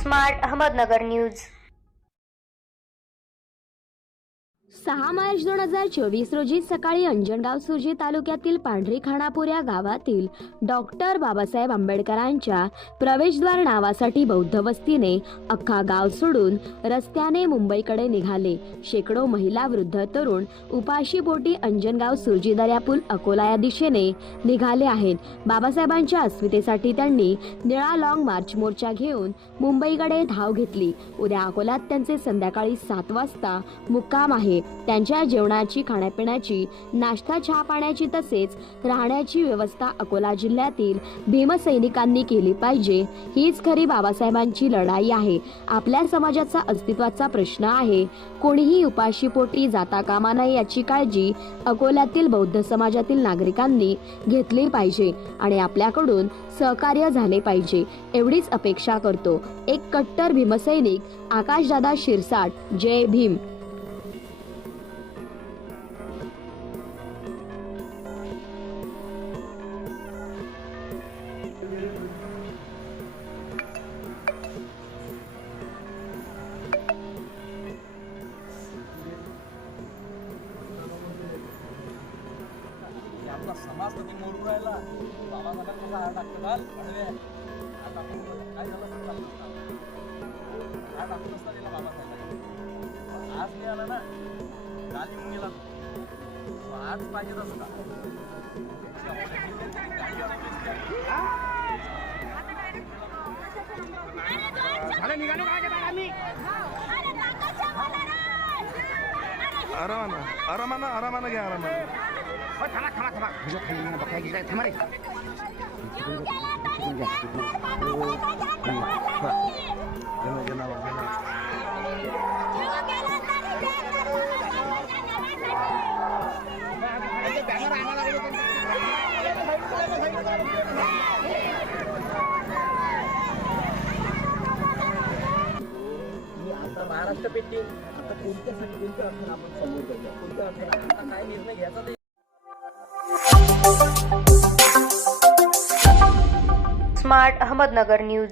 Smart Ahmednagar news. 6 March 2024 रोजी सकाळी अंजनगाव सुर्जी तालुक्यातील पांढरी खानापूर या गावातील डॉक्टर बाबासाहेब आंबेडकरांच्या प्रवेशद्वार नावासाठी बौद्ध वस्तीने अख्खा गाव सोडून रस्त्याने मुंबईकडे निघाले। शेकडो महिला, वृद्ध, तरुण उपाशीपोटी अंजनगाव सुर्जी दर्यापूल अकोला या दिशेने निघाले आहेत। बाबासाहेबांच्या अस्मितेसाठी त्यांनी निळा लॉंग मार्च मोर्चा घेऊन मुंबईकडे धाव घेतली। उद्या अकोल्यात त्यांचे संध्याकाळी 7 वाजता मुक्काम आहे। त्यांच्या जेवणाची, खाण्यापिण्याची, नाश्ता, चहा पाण्याची तसेच राहण्याची व्यवस्था अकोला जिल्ह्यातील भीमसैनिकांनी केली पाहिजे। हीच खरी बाबासाहेबांची लढाई आहे। आपल्या समाजाचा अस्तित्वाचा प्रश्न आहे। कोणीही उपाशीपोटी जाता कामा नये याची काळजी अकोल्यातील बौद्ध समाजातील नागरिकांनी घेतली पाहिजे आणि आपल्याकडून सहकार्य झाले पाहिजे एवढीच अपेक्षा करतो। एक कट्टर भीमसैनिक आकाशदादा शिरसाट। जय भीम। आपला समाज कधी मोडून राहिला बाबा मला कसा हार टाकतो घाल अडवे हार टाकून काय झालं हार टाकून असता दिला बाबा साहेब आज नाही आला ना काल येऊन गेला आज पाहिजे तसं का झालं निघालो काय केलं आम्ही आरामानं घ्या आरामानं खाना खाना खाना तुझ्या खाली मला बघायला गेलाय थांब रे आता महाराष्ट्र पेटी आता कोणत्यासाठी कोणत्या अर्थानं आपण समोर जाऊया कोणत्या अर्थानं आता काय निर्णय घ्यायचा ते स्मार्ट अहमदनगर न्यूज।